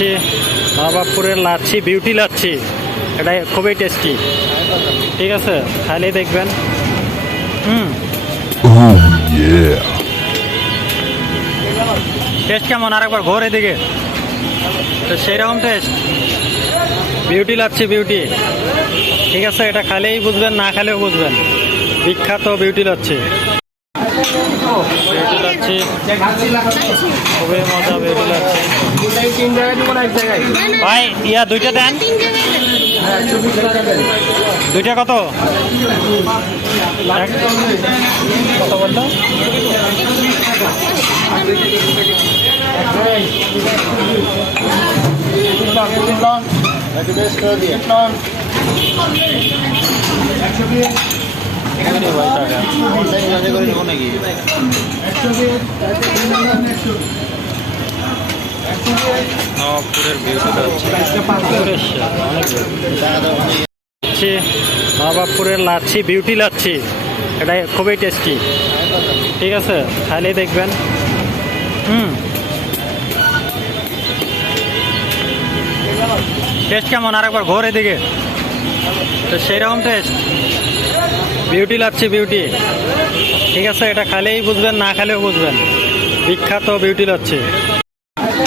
লাচ্ছি নবাবপুরের লাচ্ছি, বিউটি লাচ্ছি। এটা খুবই টেস্টি ঠিক আছে খাইলেই দেখবেন। হুম। টেস্ট কেমন? আরেকবার ঘোর এদিকে। তো সেইরকম টেস্ট বিউটি লাচ্ছি, বিউটি। ঠিক আছে, এটা খালেই বুঝবেন, না খাইলেও বুঝবেন। বিখ্যাত বিউটি বিউটি লাচ্ছি। খুবই মজা বিউটি লাচ্ছি। ভাই ইয়া দুইটা দেন। দুইটা কত? কত বলতো টাকা নবাবপুরের লাচ্ছি, বিউটি লাচ্ছি। এটা খুবই টেস্টি ঠিক আছে খাইলেই দেখবেন। হুম। টেস্ট কেমন? আরেকবার ঘোর এদিকে। তো সেইরকম টেস্ট বিউটি লাচ্ছি, বিউটি। ঠিক আছে, এটা খাইলেই বুঝবেন, না খাইলেও বুঝবেন। বিখ্যাত বিউটি লাচ্ছি।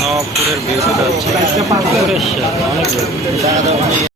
নবাবপুরের বিউটিটা হচ্ছে। অনেক